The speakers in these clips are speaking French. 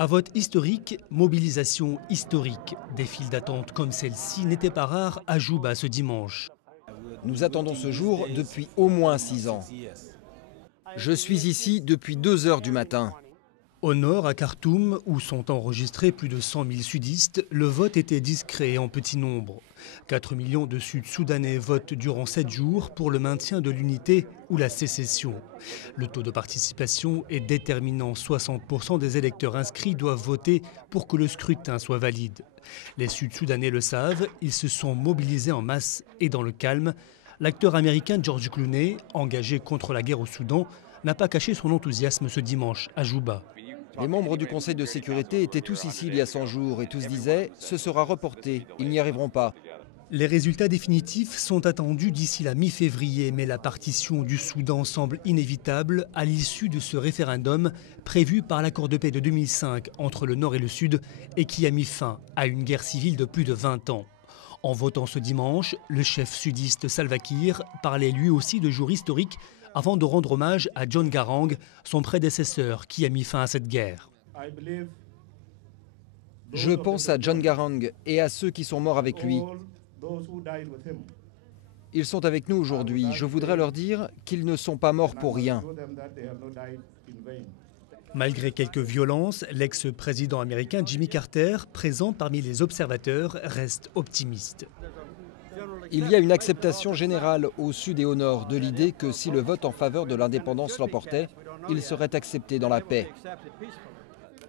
À vote historique, mobilisation historique. Des files d'attente comme celle-ci n'étaient pas rares à Djouba ce dimanche. Nous attendons ce jour depuis au moins 6 ans. Je suis ici depuis 2 heures du matin. Au nord, à Khartoum, où sont enregistrés plus de 100 000 sudistes, le vote était discret et en petit nombre. 4 millions de Sud-Soudanais votent durant 7 jours pour le maintien de l'unité ou la sécession. Le taux de participation est déterminant. 60% des électeurs inscrits doivent voter pour que le scrutin soit valide. Les Sud-Soudanais le savent, ils se sont mobilisés en masse et dans le calme. L'acteur américain George Clooney, engagé contre la guerre au Soudan, n'a pas caché son enthousiasme ce dimanche à Djouba. Les membres du Conseil de sécurité étaient tous ici il y a 100 jours et tous disaient « ce sera reporté, ils n'y arriveront pas ». Les résultats définitifs sont attendus d'ici la mi-février, mais la partition du Soudan semble inévitable à l'issue de ce référendum prévu par l'accord de paix de 2005 entre le Nord et le Sud et qui a mis fin à une guerre civile de plus de 20 ans. En votant ce dimanche, le chef sudiste Salva Kiir parlait lui aussi de jour historique avant de rendre hommage à John Garang, son prédécesseur qui a mis fin à cette guerre. Je pense à John Garang et à ceux qui sont morts avec lui. Ils sont avec nous aujourd'hui. Je voudrais leur dire qu'ils ne sont pas morts pour rien. Malgré quelques violences, l'ex-président américain Jimmy Carter, présent parmi les observateurs, reste optimiste. Il y a une acceptation générale au sud et au nord de l'idée que si le vote en faveur de l'indépendance l'emportait, il serait accepté dans la paix.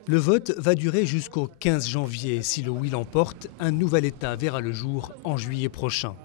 Le vote va durer jusqu'au 15 janvier. Si le oui l'emporte, un nouvel État verra le jour en juillet prochain.